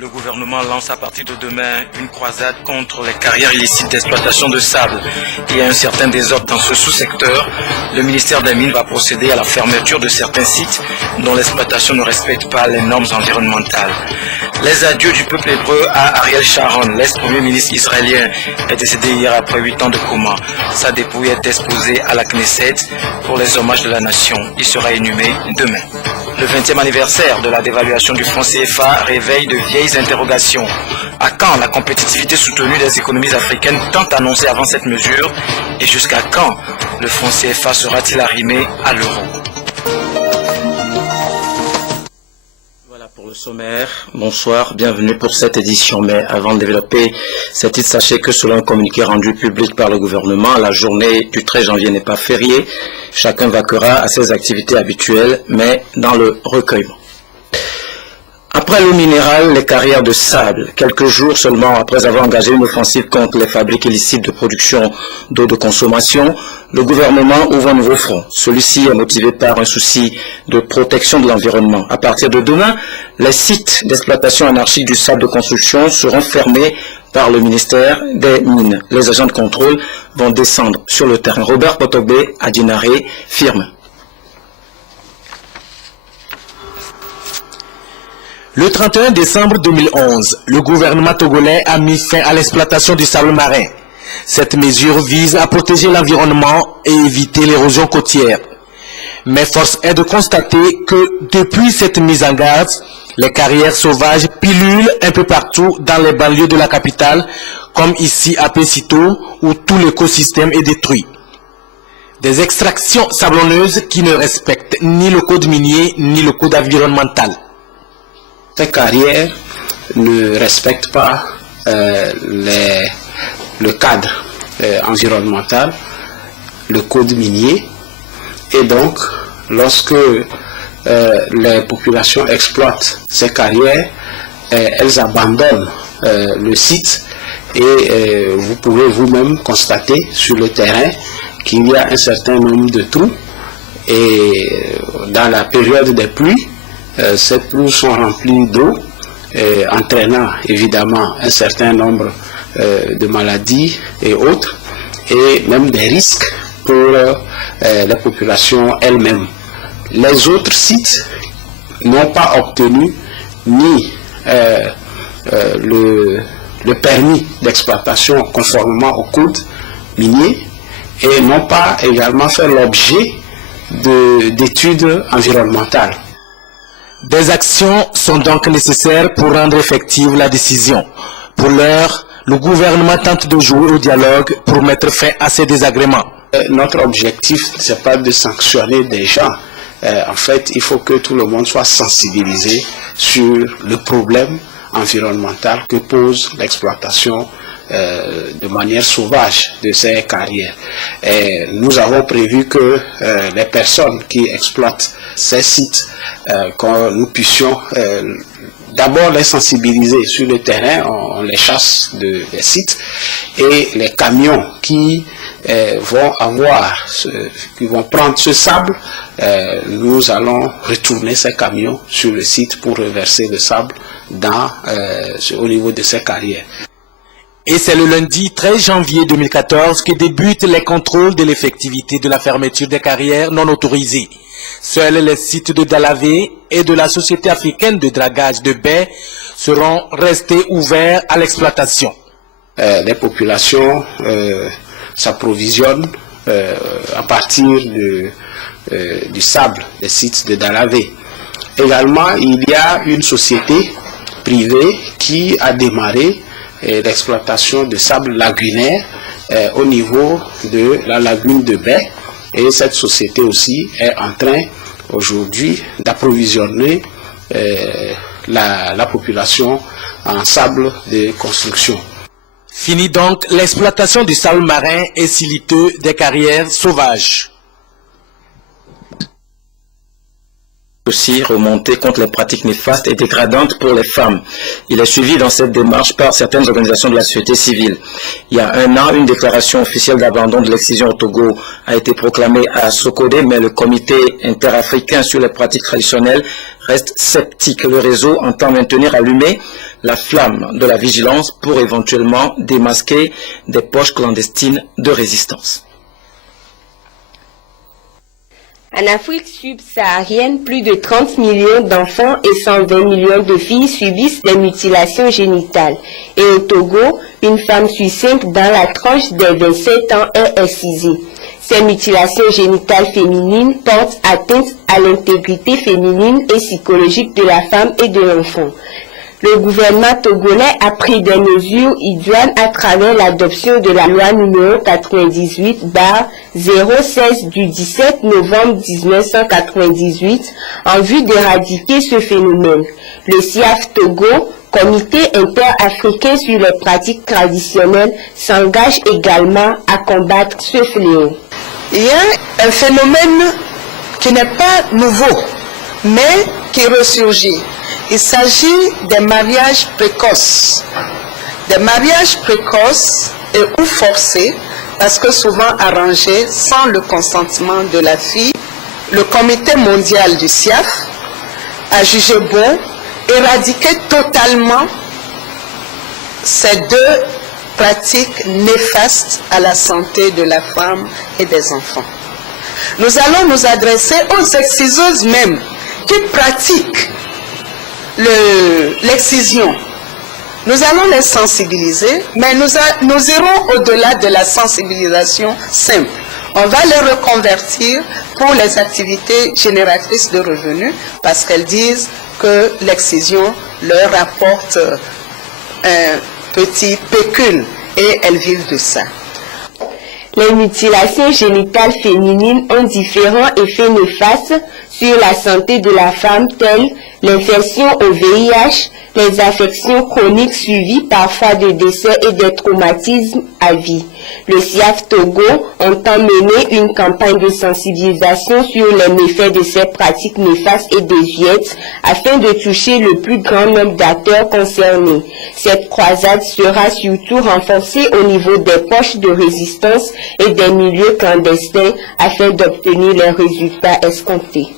Le gouvernement lance à partir de demain une croisade contre les carrières illicites d'exploitation de sable. Il y a un certain désordre dans ce sous-secteur. Le ministère des Mines va procéder à la fermeture de certains sites dont l'exploitation ne respecte pas les normes environnementales. Les adieux du peuple hébreu à Ariel Sharon, l'ex-premier ministre israélien, est décédé hier après 8 ans de coma. Sa dépouille est exposée à la Knesset pour les hommages de la nation. Il sera inhumé demain. Le 20e anniversaire de la dévaluation du franc CFA réveille de vieilles interrogations. À quand la compétitivité soutenue des économies africaines tant annoncée avant cette mesure? Et jusqu'à quand le franc CFA sera-t-il arrimé à l'euro? Voilà pour le sommaire. Bonsoir, bienvenue pour cette édition. Mais avant de développer cette titre, sachez que selon un communiqué rendu public par le gouvernement, la journée du 13 janvier n'est pas fériée. Chacun vaquera à ses activités habituelles, mais dans le recueillement. Après l'eau minérale, les carrières de sable, quelques jours seulement après avoir engagé une offensive contre les fabriques illicites de production d'eau de consommation, le gouvernement ouvre un nouveau front. Celui-ci est motivé par un souci de protection de l'environnement. À partir de demain, les sites d'exploitation anarchique du sable de construction seront fermés par le ministère des Mines. Les agents de contrôle vont descendre sur le terrain. Robert Potobé à Dinaré firme. Le 31 décembre 2011, le gouvernement togolais a mis fin à l'exploitation du sable marin. Cette mesure vise à protéger l'environnement et éviter l'érosion côtière. Mais force est de constater que depuis cette mise en garde, les carrières sauvages pilulent un peu partout dans les banlieues de la capitale, comme ici à Pesito, où tout l'écosystème est détruit. Des extractions sablonneuses qui ne respectent ni le code minier ni le code environnemental. Ces carrières ne respectent pas le cadre environnemental, le code minier, et donc lorsque les populations exploitent ces carrières, elles abandonnent le site et vous pouvez vous-même constater sur le terrain qu'il y a un certain nombre de trous et dans la période des pluies, ces trous sont remplis d'eau, entraînant évidemment un certain nombre de maladies et autres, et même des risques pour les populations elles-mêmes. Les autres sites n'ont pas obtenu ni le permis d'exploitation conformément au code minier et n'ont pas également fait l'objet d'études environnementales. Des actions sont donc nécessaires pour rendre effective la décision. Pour l'heure, le gouvernement tente de jouer au dialogue pour mettre fin à ces désagréments. Notre objectif, ce n'est pas de sanctionner des gens. En fait, il faut que tout le monde soit sensibilisé sur le problème environnemental que pose l'exploitation de manière sauvage de ces carrières. Et nous avons prévu que les personnes qui exploitent ces sites, que nous puissions d'abord les sensibiliser sur le terrain, on les chasse des sites, et les camions qui vont prendre ce sable, nous allons retourner ces camions sur le site pour reverser le sable au niveau de ces carrières. Et c'est le lundi 13 janvier 2014 que débutent les contrôles de l'effectivité de la fermeture des carrières non autorisées. Seuls les sites de Dalavé et de la Société africaine de dragage de baies seront restés ouverts à l'exploitation. Les populations s'approvisionnent à partir du sable des sites de Dalavé. Également, il y a une société privée qui a démarré l'exploitation de sable lagunaire au niveau de la lagune de Baie, et cette société aussi est en train aujourd'hui d'approvisionner la population en sable de construction. Fini donc l'exploitation du sable marin et siliceux des carrières sauvages. aussi remonter contre les pratiques néfastes et dégradantes pour les femmes. Il est suivi dans cette démarche par certaines organisations de la société civile. Il y a un an, une déclaration officielle d'abandon de l'excision au Togo a été proclamée à Sokodé, mais le comité interafricain sur les pratiques traditionnelles reste sceptique. Le réseau entend maintenir allumée la flamme de la vigilance pour éventuellement démasquer des poches clandestines de résistance. En Afrique subsaharienne, plus de 30 millions d'enfants et 120 millions de filles subissent des mutilations génitales. Et au Togo, une femme sur 5 dans la tranche des 27 ans est excisée. Ces mutilations génitales féminines portent atteinte à l'intégrité féminine et psychologique de la femme et de l'enfant. Le gouvernement togolais a pris des mesures idoines à travers l'adoption de la loi numéro 98/016 du 17 novembre 1998 en vue d'éradiquer ce phénomène. Le CIAF Togo, Comité interafricain sur les pratiques traditionnelles, s'engage également à combattre ce fléau. Il y a un phénomène qui n'est pas nouveau, mais qui ressurgit. Il s'agit des mariages précoces. Des mariages précoces et ou forcés, parce que souvent arrangés sans le consentement de la fille. Le comité mondial du CIAF a jugé bon éradiquer totalement ces deux pratiques néfastes à la santé de la femme et des enfants. Nous allons nous adresser aux exciseuses même qui pratiquent l'excision. Nous allons les sensibiliser, mais nous irons au-delà de la sensibilisation simple. On va les reconvertir pour les activités génératrices de revenus parce qu'elles disent que l'excision leur apporte un petit pécule et elles vivent de ça. Les mutilations génitales féminines ont différents effets néfastes sur la santé de la femme tels l'infection au VIH, les affections chroniques suivies parfois de décès et des traumatismes à vie. Le CIAF Togo entend mener une campagne de sensibilisation sur les méfaits de ces pratiques néfastes et désuètes afin de toucher le plus grand nombre d'acteurs concernés. Cette croisade sera surtout renforcée au niveau des poches de résistance et des milieux clandestins afin d'obtenir les résultats escomptés.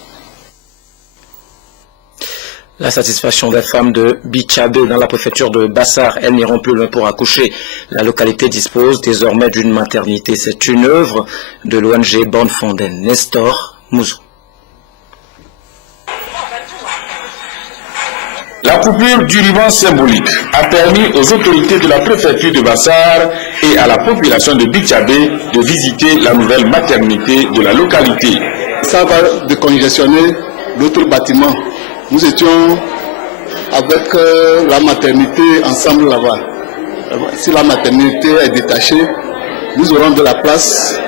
La satisfaction des femmes de Bichabé dans la préfecture de Bassar, elles n'iront plus loin pour accoucher. La localité dispose désormais d'une maternité. C'est une œuvre de l'ONG Born Fonden. Nestor Mouzou. La coupure du ruban symbolique a permis aux autorités de la préfecture de Bassar et à la population de Bichabé de visiter la nouvelle maternité de la localité. Ça va décongestionner d'autres bâtiments. Nous étions avec la maternité ensemble là-bas. Si la maternité est détachée, nous aurons de la place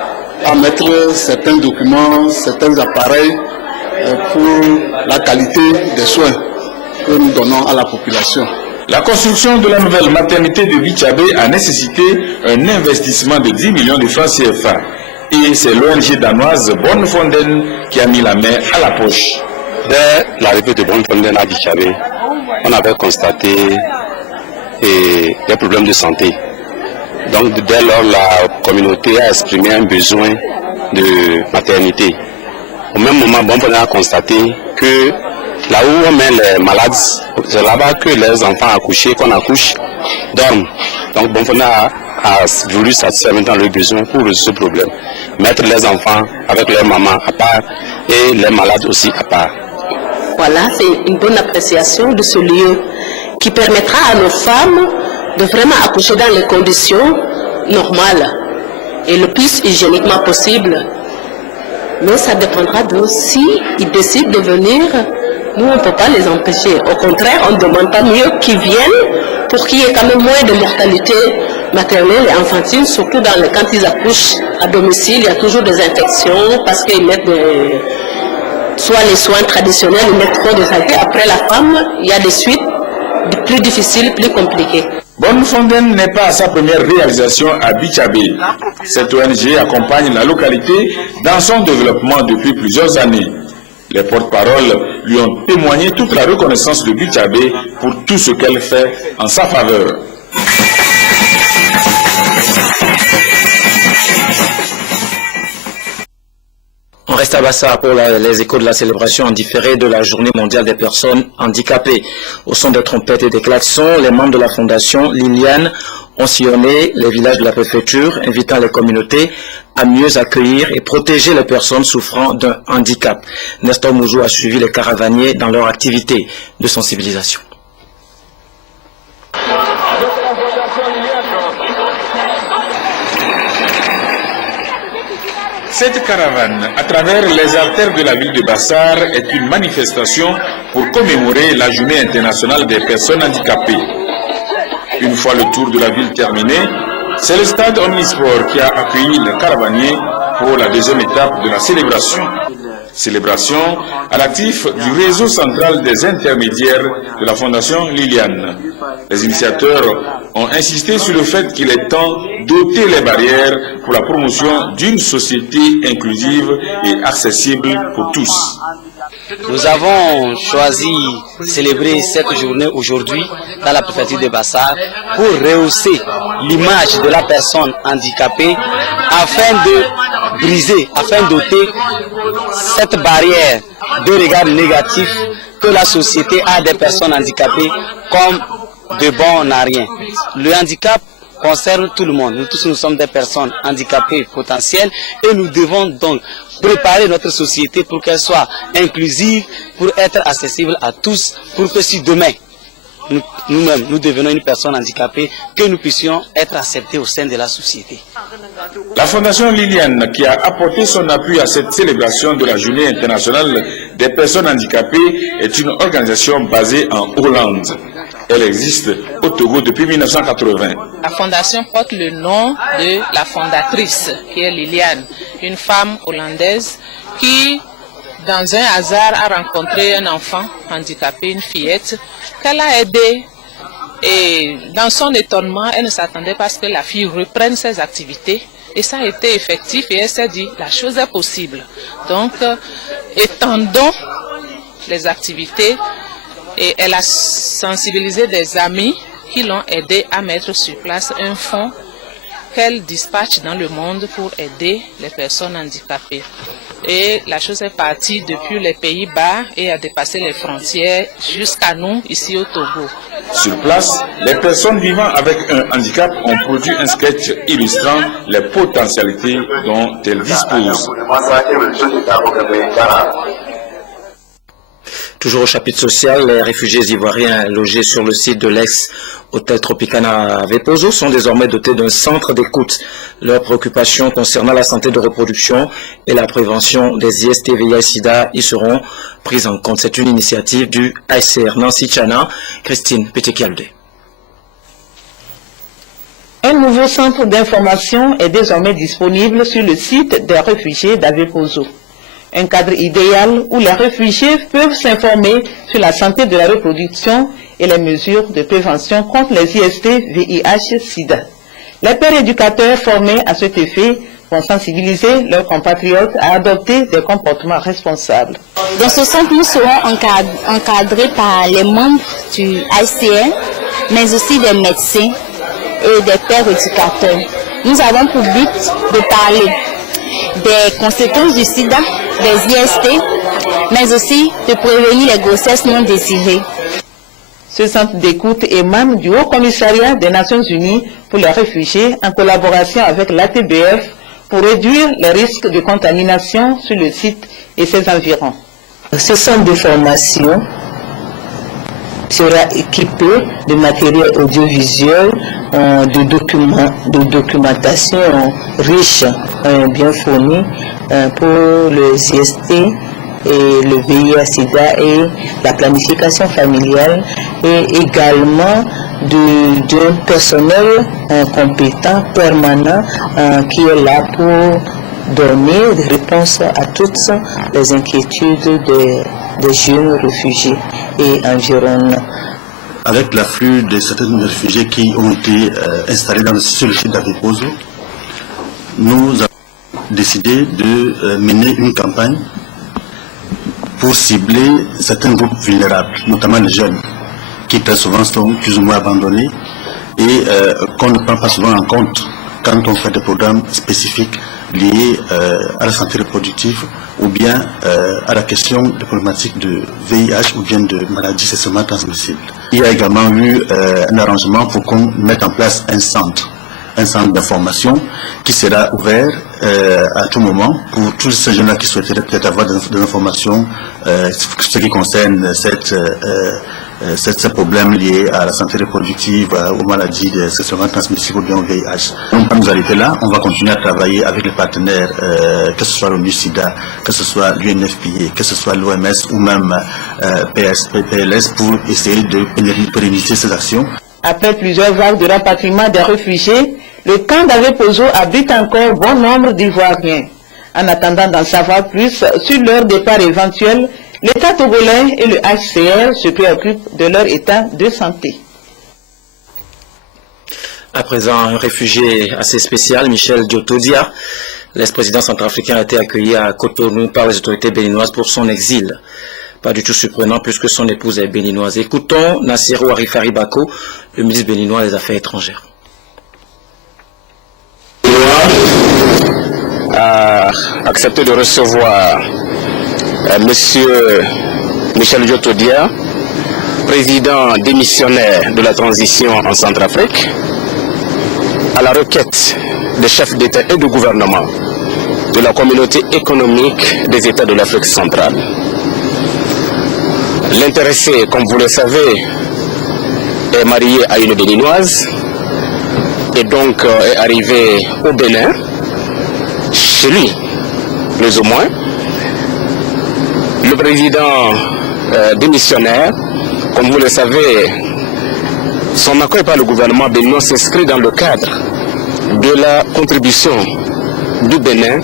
à mettre certains documents, certains appareils pour la qualité des soins que nous donnons à la population. La construction de la nouvelle maternité de Bichabé a nécessité un investissement de 10 millions de francs CFA. Et c'est l'ONG danoise Born Fonden qui a mis la main à la poche. Dès l'arrivée de Born Fonden à Bichabé, on avait constaté des problèmes de santé. Donc dès lors, la communauté a exprimé un besoin de maternité. Au même moment, Born Fonden a constaté que là où on met les malades, c'est là-bas que les enfants accouchés, qu'on accouche, dorment. Donc Born Fonden a voulu satisfaire maintenant le besoin pour résoudre ce problème. Mettre les enfants avec leur maman à part et les malades aussi à part. Voilà, c'est une bonne appréciation de ce lieu qui permettra à nos femmes de vraiment accoucher dans les conditions normales et le plus hygiéniquement possible. Mais ça dépendra de s'ils décident de venir. Nous, on ne peut pas les empêcher. Au contraire, on ne demande pas mieux qu'ils viennent pour qu'il y ait quand même moins de mortalité maternelle et infantile, surtout quand ils accouchent à domicile. Il y a toujours des infections parce qu'ils mettent soit les soins traditionnels, ils mettent trop de saleté. Après la femme, il y a des suites plus difficiles, plus compliquées. Born Fonden n'est pas à sa première réalisation à Bichabé. Cette ONG accompagne la localité dans son développement depuis plusieurs années. Les porte-paroles lui ont témoigné toute la reconnaissance de Bichabé pour tout ce qu'elle fait en sa faveur. On reste à Bassar pour les échos de la célébration en différé de la Journée mondiale des personnes handicapées. Au son des trompettes et des klaxons, les membres de la fondation Liliane ont sillonné les villages de la préfecture, invitant les communautés à mieux accueillir et protéger les personnes souffrant d'un handicap. Nestor Mouzou a suivi les caravaniers dans leur activité de sensibilisation. Cette caravane, à travers les artères de la ville de Bassar, est une manifestation pour commémorer la Journée internationale des personnes handicapées. Une fois le tour de la ville terminé, c'est le stade Omnisport qui a accueilli les caravaniers pour la deuxième étape de la célébration. Célébration à l'actif du réseau central des intermédiaires de la Fondation Liliane. Les initiateurs ont insisté sur le fait qu'il est temps d'ôter les barrières pour la promotion d'une société inclusive et accessible pour tous. Nous avons choisi de célébrer cette journée aujourd'hui dans la préfecture de Bassar pour rehausser l'image de la personne handicapée afin de briser, afin d'ôter cette barrière de regard négatif que la société a des personnes handicapées comme de bon n'a rien. Le handicap concerne tout le monde. Nous tous, nous sommes des personnes handicapées potentielles et nous devons donc préparer notre société pour qu'elle soit inclusive, pour être accessible à tous, pour que si demain, nous-mêmes, nous devenons une personne handicapée, que nous puissions être acceptés au sein de la société. La Fondation Liliane, qui a apporté son appui à cette célébration de la Journée internationale des personnes handicapées, est une organisation basée en Hollande. Elle existe au Togo depuis 1980. La fondation porte le nom de la fondatrice, qui est Liliane, une femme hollandaise qui, dans un hasard, a rencontré un enfant handicapé, une fillette, qu'elle a aidée. Et dans son étonnement, elle ne s'attendait pas à ce que la fille reprenne ses activités. Et ça a été effectif et elle s'est dit, la chose est possible. Donc, étendons les activités. Et elle a sensibilisé des amis qui l'ont aidé à mettre sur place un fonds qu'elle dispatche dans le monde pour aider les personnes handicapées. Et la chose est partie depuis les Pays-Bas et a dépassé les frontières jusqu'à nous, ici au Togo. Sur place, les personnes vivant avec un handicap ont produit un sketch illustrant les potentialités dont elles disposent. Toujours au chapitre social, les réfugiés ivoiriens logés sur le site de l'ex-hôtel Tropicana à Vepozo sont désormais dotés d'un centre d'écoute. Leurs préoccupations concernant la santé de reproduction et la prévention des IST, VIH-Sida y seront prises en compte. C'est une initiative du ASR Nancy Chana, Christine Pétekialdé. Un nouveau centre d'information est désormais disponible sur le site des réfugiés d'Avepozo. Un cadre idéal où les réfugiés peuvent s'informer sur la santé de la reproduction et les mesures de prévention contre les IST, VIH, SIDA. Les pères éducateurs formés à cet effet vont sensibiliser leurs compatriotes à adopter des comportements responsables. Dans ce centre, nous serons encadrés par les membres du ACR, mais aussi des médecins et des pères éducateurs. Nous avons pour but de parler des conséquences du sida, des IST, mais aussi de prévenir les grossesses non désirées. Ce centre d'écoute émane du Haut Commissariat des Nations Unies pour les réfugiés en collaboration avec l'ATBF pour réduire les risques de contamination sur le site et ses environs. Ce centre de formation sera équipé de matériel audiovisuel, de documentation riche, bien fournie pour le IST et le VIH-Sida et la planification familiale, et également d'un personnel compétent, permanent, qui est là pour donner des réponses à toutes les inquiétudes des jeunes réfugiés et environnants. Avec l'afflux de certains réfugiés qui ont été installés sur le site d'Avepozo, nous avons décidé de mener une campagne pour cibler certains groupes vulnérables, notamment les jeunes, qui très souvent sont plus ou moins abandonnés et qu'on ne prend pas souvent en compte quand on fait des programmes spécifiques liés à la santé reproductive ou bien à la question des problématiques de VIH ou bien de maladies sexuellement transmissibles. Il y a également eu un arrangement pour qu'on mette en place un centre d'information qui sera ouvert à tout moment pour tous ces jeunes-là qui souhaiteraient peut-être avoir des informations ce qui concerne ces problèmes liés à la santé reproductive, aux maladies sexuellement transmissibles ou bien au VIH. On ne va pas nous arrêter là, on va continuer à travailler avec les partenaires, que ce soit l'ONU-SIDA, que ce soit l'UNFPA, que ce soit l'OMS ou même PLS pour essayer de pérenniser ces actions. Après plusieurs vagues de rapatriement des réfugiés, le camp d'Avepozo abrite encore bon nombre d'Ivoiriens. En attendant d'en savoir plus sur leur départ éventuel, l'État togolais et le HCR se préoccupent de leur état de santé. À présent, un réfugié assez spécial, Michel Diotodia, l'ex-président centrafricain, a été accueilli à Cotonou par les autorités béninoises pour son exil. Pas du tout surprenant puisque son épouse est béninoise. Écoutons Nassirou Arifari Bako, le ministre béninois des Affaires étrangères. A accepté de recevoir Monsieur Michel Diotodia, président démissionnaire de la transition en Centrafrique, à la requête des chefs d'État et de gouvernement de la communauté économique des États de l'Afrique centrale. L'intéressé, comme vous le savez, est marié à une béninoise et donc est arrivé au Bénin, chez lui, plus ou moins. Le président démissionnaire, comme vous le savez, son accueil par le gouvernement béninois s'inscrit dans le cadre de la contribution du Bénin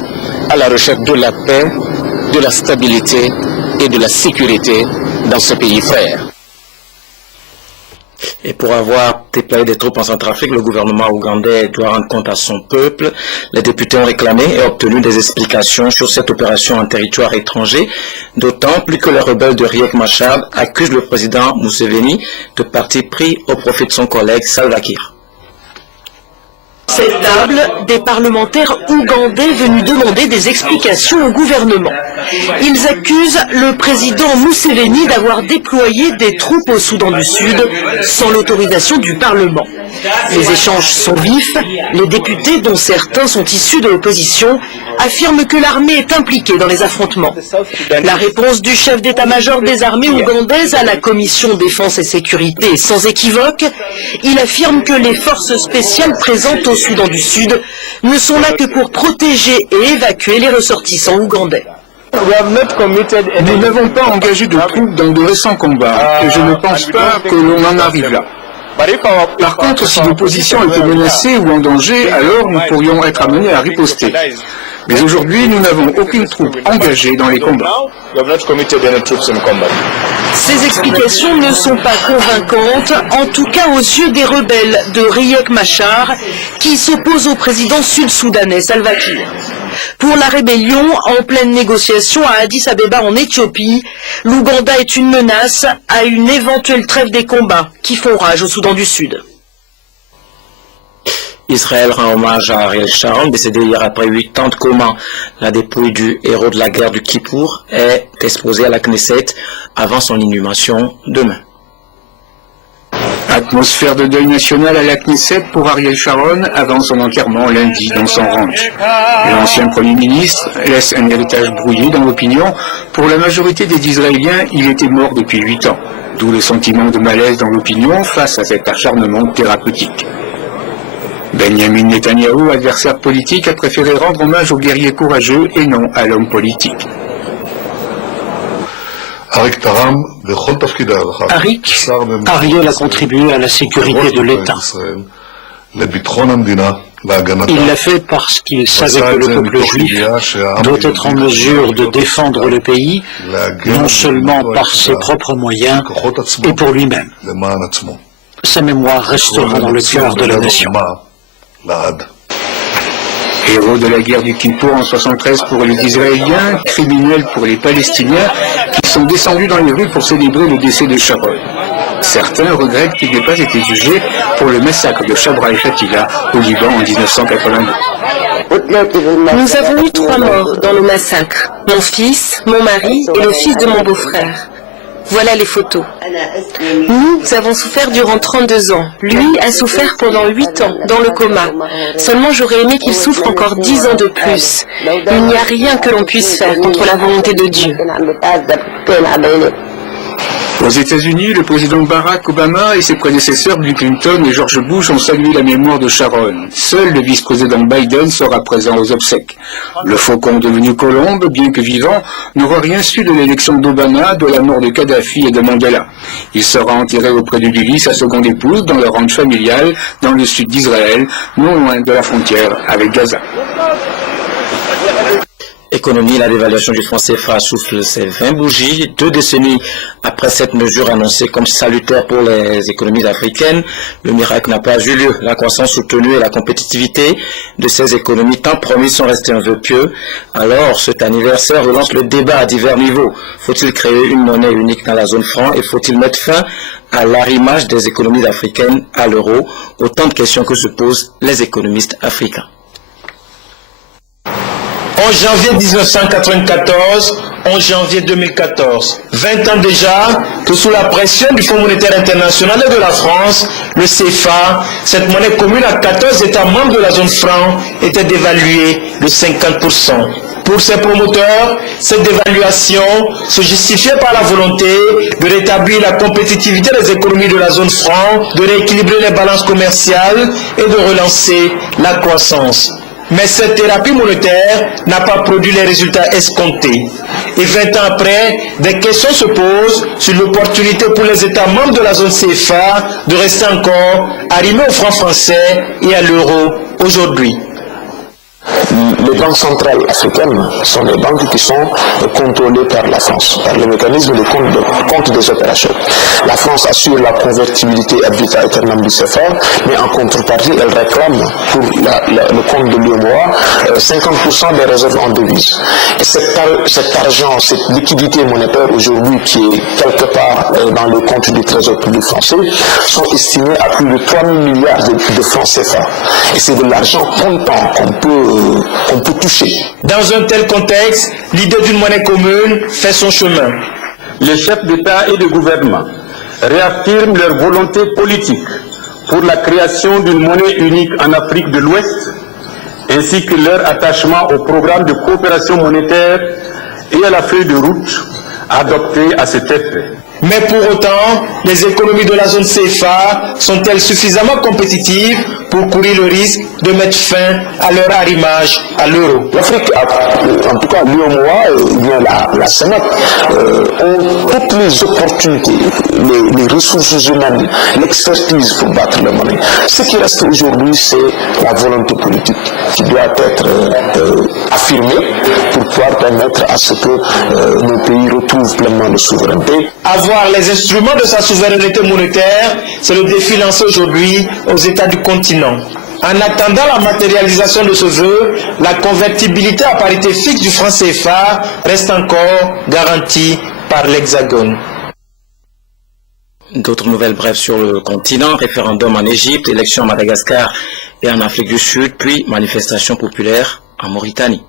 à la recherche de la paix, de la stabilité et de la sécurité dans ce pays frère. Et pour avoir déployé des troupes en Centrafrique, le gouvernement ougandais doit rendre compte à son peuple. Les députés ont réclamé et obtenu des explications sur cette opération en territoire étranger, d'autant plus que les rebelles de Riek Machar accusent le président Museveni de parti pris au profit de son collègue Salva Kiir. Cette table, des parlementaires ougandais venus demander des explications au gouvernement. Ils accusent le président Museveni d'avoir déployé des troupes au Soudan du Sud sans l'autorisation du Parlement. Les échanges sont vifs. Les députés, dont certains sont issus de l'opposition, affirment que l'armée est impliquée dans les affrontements. La réponse du chef d'état-major des armées ougandaises à la commission défense et sécurité est sans équivoque. Il affirme que les forces spéciales présentes au Soudan du Sud ne sont là que pour protéger et évacuer les ressortissants ougandais. Nous n'avons pas engagé de troupes dans de récents combats et je ne pense pas que l'on en arrive là. Par contre, si l'opposition était menacée ou en danger, alors nous pourrions être amenés à riposter. Mais aujourd'hui, nous n'avons aucune troupe engagée dans les combats. Ces explications ne sont pas convaincantes, en tout cas aux yeux des rebelles de Riek Machar, qui s'opposent au président sud-soudanais Salva Kiir. Pour la rébellion, en pleine négociation à Addis Abeba en Éthiopie, l'Ouganda est une menace à une éventuelle trêve des combats qui font rage au Soudan du Sud. Israël rend hommage à Ariel Sharon, décédé hier après 8 ans de coma. La dépouille du héros de la guerre du Kippour est exposée à la Knesset avant son inhumation demain. Atmosphère de deuil national à la Knesset pour Ariel Sharon avant son enterrement lundi dans son ranch. L'ancien Premier ministre laisse un héritage brouillé dans l'opinion. Pour la majorité des Israéliens, il était mort depuis 8 ans. D'où le sentiment de malaise dans l'opinion face à cet acharnement thérapeutique. Benjamin Netanyahou, adversaire politique, a préféré rendre hommage au guerrier courageux et non à l'homme politique. Ariel a contribué à la sécurité de l'État. Il l'a fait parce qu'il savait que le peuple juif doit être en mesure de défendre le pays, non seulement par ses propres moyens, et pour lui-même. Sa mémoire restera dans le cœur de la nation. Héros de la guerre du Kippour en 1973 pour les Israéliens, criminel pour les Palestiniens, qui sont descendus dans les rues pour célébrer le décès de Sharon. Certains regrettent qu'il n'ait pas été jugé pour le massacre de Chabra et Shatila au Liban en 1982. Nous avons eu 3 morts dans le massacre. Mon fils, mon mari et le fils de mon beau-frère. Voilà les photos. Nous avons souffert durant 32 ans. Lui a souffert pendant 8 ans, dans le coma. Seulement j'aurais aimé qu'il souffre encore 10 ans de plus. Il n'y a rien que l'on puisse faire contre la volonté de Dieu. Aux États-Unis, le président Barack Obama et ses prédécesseurs Bill Clinton et George Bush ont salué la mémoire de Sharon. Seul le vice-président Biden sera présent aux obsèques. Le faucon devenu colombe, bien que vivant, n'aura rien su de l'élection d'Obama, de la mort de Kadhafi et de Mandela. Il sera enterré auprès de Lily, sa seconde épouse, dans leur ranch familial, dans le sud d'Israël, non loin de la frontière avec Gaza. Économie, la dévaluation du franc CFA souffle ses 20 bougies. 2 décennies après cette mesure annoncée comme salutaire pour les économies africaines, le miracle n'a pas eu lieu. La croissance soutenue et la compétitivité de ces économies tant promises sont restées un vœu pieux. Alors, cet anniversaire relance le débat à divers niveaux. Faut-il créer une monnaie unique dans la zone franc et faut-il mettre fin à l'arrimage des économies africaines à l'euro? Autant de questions que se posent les économistes africains. 11 janvier 1994, 11 janvier 2014. 20 ans déjà que sous la pression du Fonds monétaire international et de la France, le CFA, cette monnaie commune à 14 États membres de la zone franc, était dévaluée de 50%. Pour ses promoteurs, cette dévaluation se justifiait par la volonté de rétablir la compétitivité des économies de la zone franc, de rééquilibrer les balances commerciales et de relancer la croissance. Mais cette thérapie monétaire n'a pas produit les résultats escomptés. Et 20 ans après, des questions se posent sur l'opportunité pour les États membres de la zone CFA de rester encore arrimés au franc français et à l'euro aujourd'hui. Les banques centrales africaines sont des banques qui sont contrôlées par la France, par le mécanisme de compte des opérations. La France assure la convertibilité ad vitam aeternam du CFA, mais en contrepartie, elle réclame pour le compte de l'UEMOA 50% des réserves en devises. Et cet argent, cette liquidité monétaire aujourd'hui qui est quelque part dans le compte du Trésor public français, sont estimés à plus de 3 000 milliards de francs CFA. Et c'est de l'argent comptant qu'on peut toucher. Dans un tel contexte, l'idée d'une monnaie commune fait son chemin. Les chefs d'État et de gouvernement réaffirment leur volonté politique pour la création d'une monnaie unique en Afrique de l'Ouest, ainsi que leur attachement au programme de coopération monétaire et à la feuille de route adoptée à cet effet. Mais pour autant, les économies de la zone CFA sont-elles suffisamment compétitives pour courir le risque de mettre fin à leur arrimage à l'euro? L'Afrique, en tout cas l'UEMOA, la CEMAC, ont toutes les opportunités, les ressources humaines, l'expertise pour battre la monnaie. Ce qui reste aujourd'hui, c'est la volonté politique qui doit être affirmée pour pouvoir permettre à ce que nos pays retrouvent pleinement leur souveraineté. Avoir les instruments de sa souveraineté monétaire, c'est le défi lancé aujourd'hui aux États du continent. En attendant la matérialisation de ce vœu, la convertibilité à parité fixe du franc CFA reste encore garantie par l'Hexagone. D'autres nouvelles brèves sur le continent, référendum en Égypte, élections à Madagascar et en Afrique du Sud, puis manifestations populaires en Mauritanie.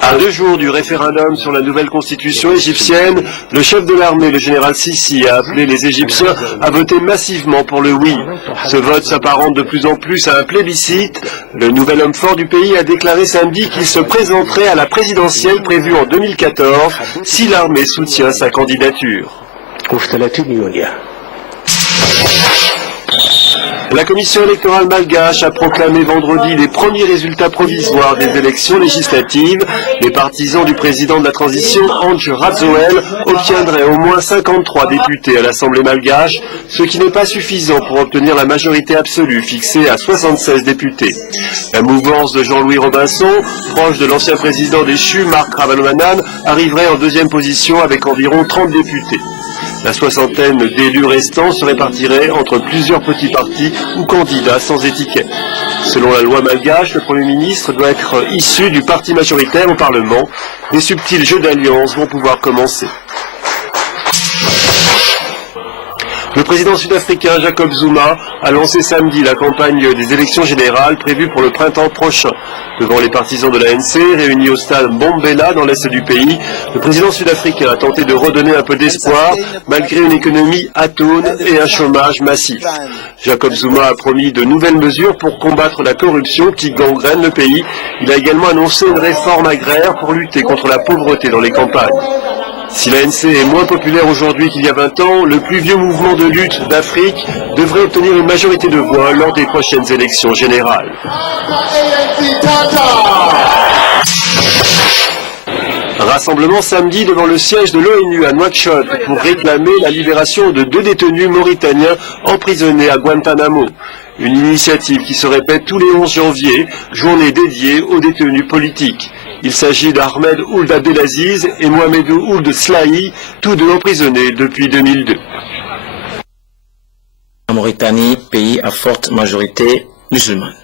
À 2 jours du référendum sur la nouvelle constitution égyptienne, le chef de l'armée, le général Sissi, a appelé les Égyptiens à voter massivement pour le oui. Ce vote s'apparente de plus en plus à un plébiscite. Le nouvel homme fort du pays a déclaré samedi qu'il se présenterait à la présidentielle prévue en 2014 si l'armée soutient sa candidature. La commission électorale malgache a proclamé vendredi les premiers résultats provisoires des élections législatives. Les partisans du président de la transition, Ange Radzoel, obtiendraient au moins 53 députés à l'Assemblée malgache, ce qui n'est pas suffisant pour obtenir la majorité absolue fixée à 76 députés. La mouvance de Jean-Louis Robinson, proche de l'ancien président déchu, Marc Ravalomanan, arriverait en 2e position avec environ 30 députés. La soixantaine d'élus restants se répartiraient entre plusieurs petits partis ou candidats sans étiquette. Selon la loi malgache, le Premier ministre doit être issu du parti majoritaire au Parlement. Des subtils jeux d'alliance vont pouvoir commencer. Le président sud-africain Jacob Zuma a lancé samedi la campagne des élections générales prévues pour le printemps prochain. Devant les partisans de l'ANC réunis au stade Mbombela dans l'est du pays, le président sud-africain a tenté de redonner un peu d'espoir malgré une économie atone et un chômage massif. Jacob Zuma a promis de nouvelles mesures pour combattre la corruption qui gangrène le pays. Il a également annoncé une réforme agraire pour lutter contre la pauvreté dans les campagnes. Si l'ANC est moins populaire aujourd'hui qu'il y a 20 ans, le plus vieux mouvement de lutte d'Afrique devrait obtenir une majorité de voix lors des prochaines élections générales. Rassemblement samedi devant le siège de l'ONU à Nouakchott pour réclamer la libération de 2 détenus mauritaniens emprisonnés à Guantanamo. Une initiative qui se répète tous les 11 janvier, journée dédiée aux détenus politiques. Il s'agit d'Ahmed Ould Abdelaziz et Mohamedou Ould Slahi, tous deux emprisonnés depuis 2002. La Mauritanie, pays à forte majorité musulmane.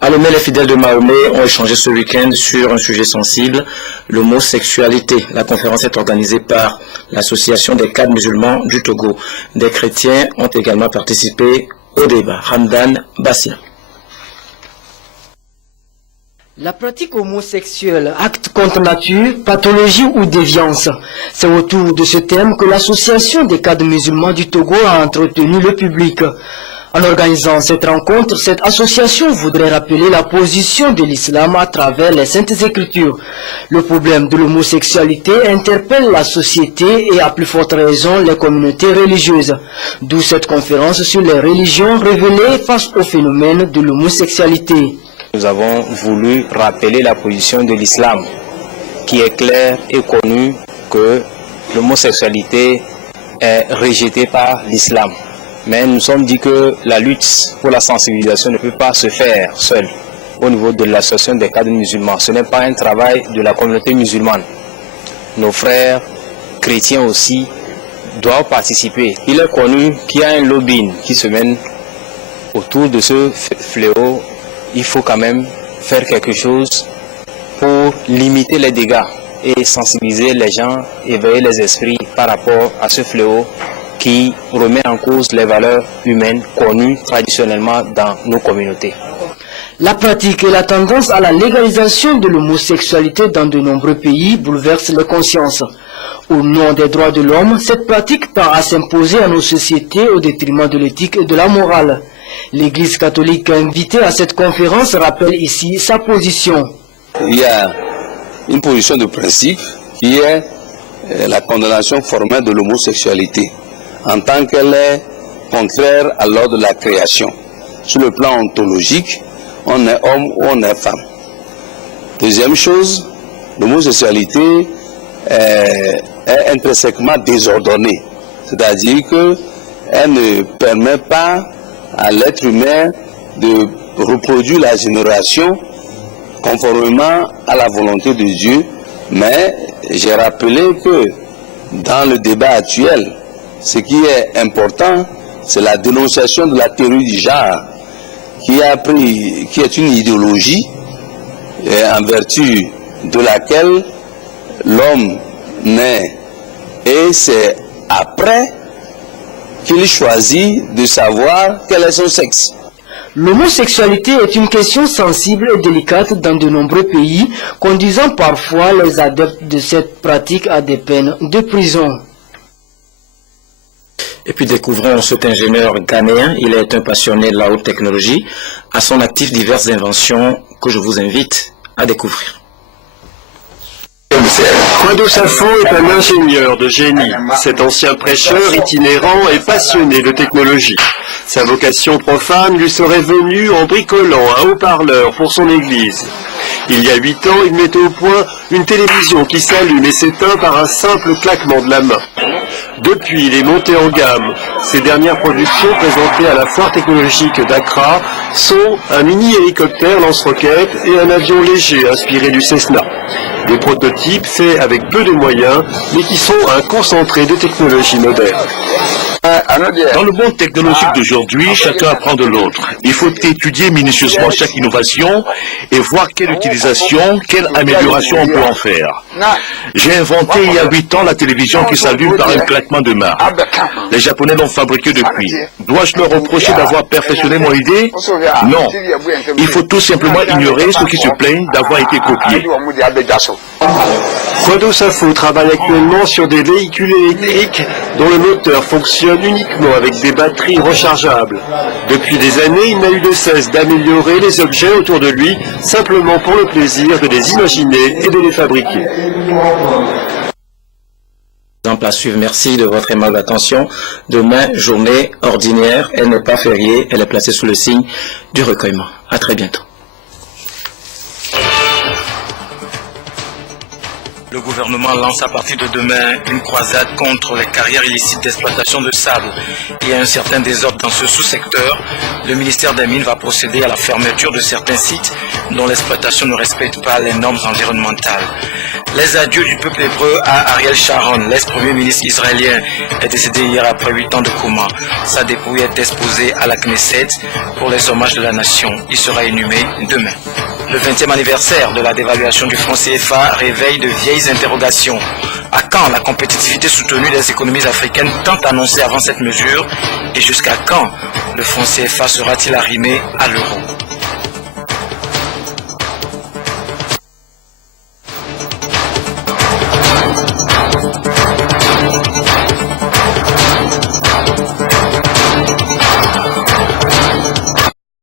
À Lomé, les fidèles de Mahomet ont échangé ce week-end sur un sujet sensible, l'homosexualité. La conférence est organisée par l'Association des cadres musulmans du Togo. Des chrétiens ont également participé au débat. Hamdan Bassia. La pratique homosexuelle, acte contre nature, pathologie ou déviance. C'est autour de ce thème que l'Association des cadres musulmans du Togo a entretenu le public. En organisant cette rencontre, cette association voudrait rappeler la position de l'islam à travers les Saintes Écritures. Le problème de l'homosexualité interpelle la société et à plus forte raison les communautés religieuses. D'où cette conférence sur les religions révélées face au phénomène de l'homosexualité. Nous avons voulu rappeler la position de l'islam, qui est claire et connue que l'homosexualité est rejetée par l'islam. Mais nous sommes dit que la lutte pour la sensibilisation ne peut pas se faire seule au niveau de l'association des cadres musulmans. Ce n'est pas un travail de la communauté musulmane. Nos frères chrétiens aussi doivent participer. Il est connu qu'il y a un lobbying qui se mène autour de ce fléau. Il faut quand même faire quelque chose pour limiter les dégâts et sensibiliser les gens, éveiller les esprits par rapport à ce fléau qui remet en cause les valeurs humaines connues traditionnellement dans nos communautés. La pratique et la tendance à la légalisation de l'homosexualité dans de nombreux pays bouleversent les consciences. Au nom des droits de l'homme, cette pratique tend à s'imposer à nos sociétés au détriment de l'éthique et de la morale. L'Église catholique invitée à cette conférence rappelle ici sa position. Il y a une position de principe qui est la condamnation formelle de l'homosexualité en tant qu'elle est contraire à l'ordre de la création. Sur le plan ontologique, on est homme ou on est femme. Deuxième chose, l'homosexualité est intrinsèquement désordonnée, c'est-à-dire qu'elle ne permet pas à l'être humain de reproduire la génération conformément à la volonté de Dieu, mais j'ai rappelé que dans le débat actuel, ce qui est important, c'est la dénonciation de la théorie du genre, qui est une idéologie en vertu de laquelle l'homme naît et c'est après qu'il choisit de savoir quel est son sexe. L'homosexualité est une question sensible et délicate dans de nombreux pays, conduisant parfois les adeptes de cette pratique à des peines de prison. Et puis découvrons cet ingénieur ghanéen. Il est un passionné de la haute technologie. À son actif diverses inventions que je vous invite à découvrir. Kwado Safo est un ingénieur de génie. Cet ancien prêcheur itinérant est passionné de technologie. Sa vocation profane lui serait venue en bricolant un haut-parleur pour son église. Il y a 8 ans, il mettait au point une télévision qui s'allume et s'éteint par un simple claquement de la main. Depuis, il est monté en gamme. Ses dernières productions présentées à la foire technologique d'Accra sont un mini-hélicoptère lance-roquettes et un avion léger inspiré du Cessna. Des prototypes faits avec peu de moyens, mais qui sont un concentré de technologies modernes. Dans le monde technologique d'aujourd'hui, chacun apprend de l'autre. Il faut étudier minutieusement chaque innovation et voir quelle utilisation, quelle amélioration on peut en faire. J'ai inventé il y a 8 ans la télévision qui s'allume par un claquement de main. Les Japonais l'ont fabriquée depuis. Dois-je leur reprocher d'avoir perfectionné mon idée? Non. Il faut tout simplement ignorer ceux qui se plaignent d'avoir été copiés. Kwado Safo travaille actuellement sur des véhicules électriques dont le moteur fonctionne uniquement avec des batteries rechargeables. Depuis des années, il n'a eu de cesse d'améliorer les objets autour de lui, simplement pour le plaisir de les imaginer et de les fabriquer. Exemple à suivre. Merci de votre aimable attention. Demain, journée ordinaire, elle n'est pas fériée, elle est placée sous le signe du recueillement. À très bientôt. Le gouvernement lance à partir de demain une croisade contre les carrières illicites d'exploitation de sable. Il y a un certain désordre dans ce sous-secteur. Le ministère des Mines va procéder à la fermeture de certains sites dont l'exploitation ne respecte pas les normes environnementales. Les adieux du peuple hébreu à Ariel Sharon, l'ex-premier ministre israélien, est décédé hier après 8 ans de coma. Sa dépouille est exposée à la Knesset pour les hommages de la nation. Il sera inhumé demain. Le 20e anniversaire de la dévaluation du franc CFA réveille de vieilles interrogations. À quand la compétitivité soutenue des économies africaines tant annoncée avant cette mesure? Et jusqu'à quand le franc CFA sera-t-il arrimé à l'euro?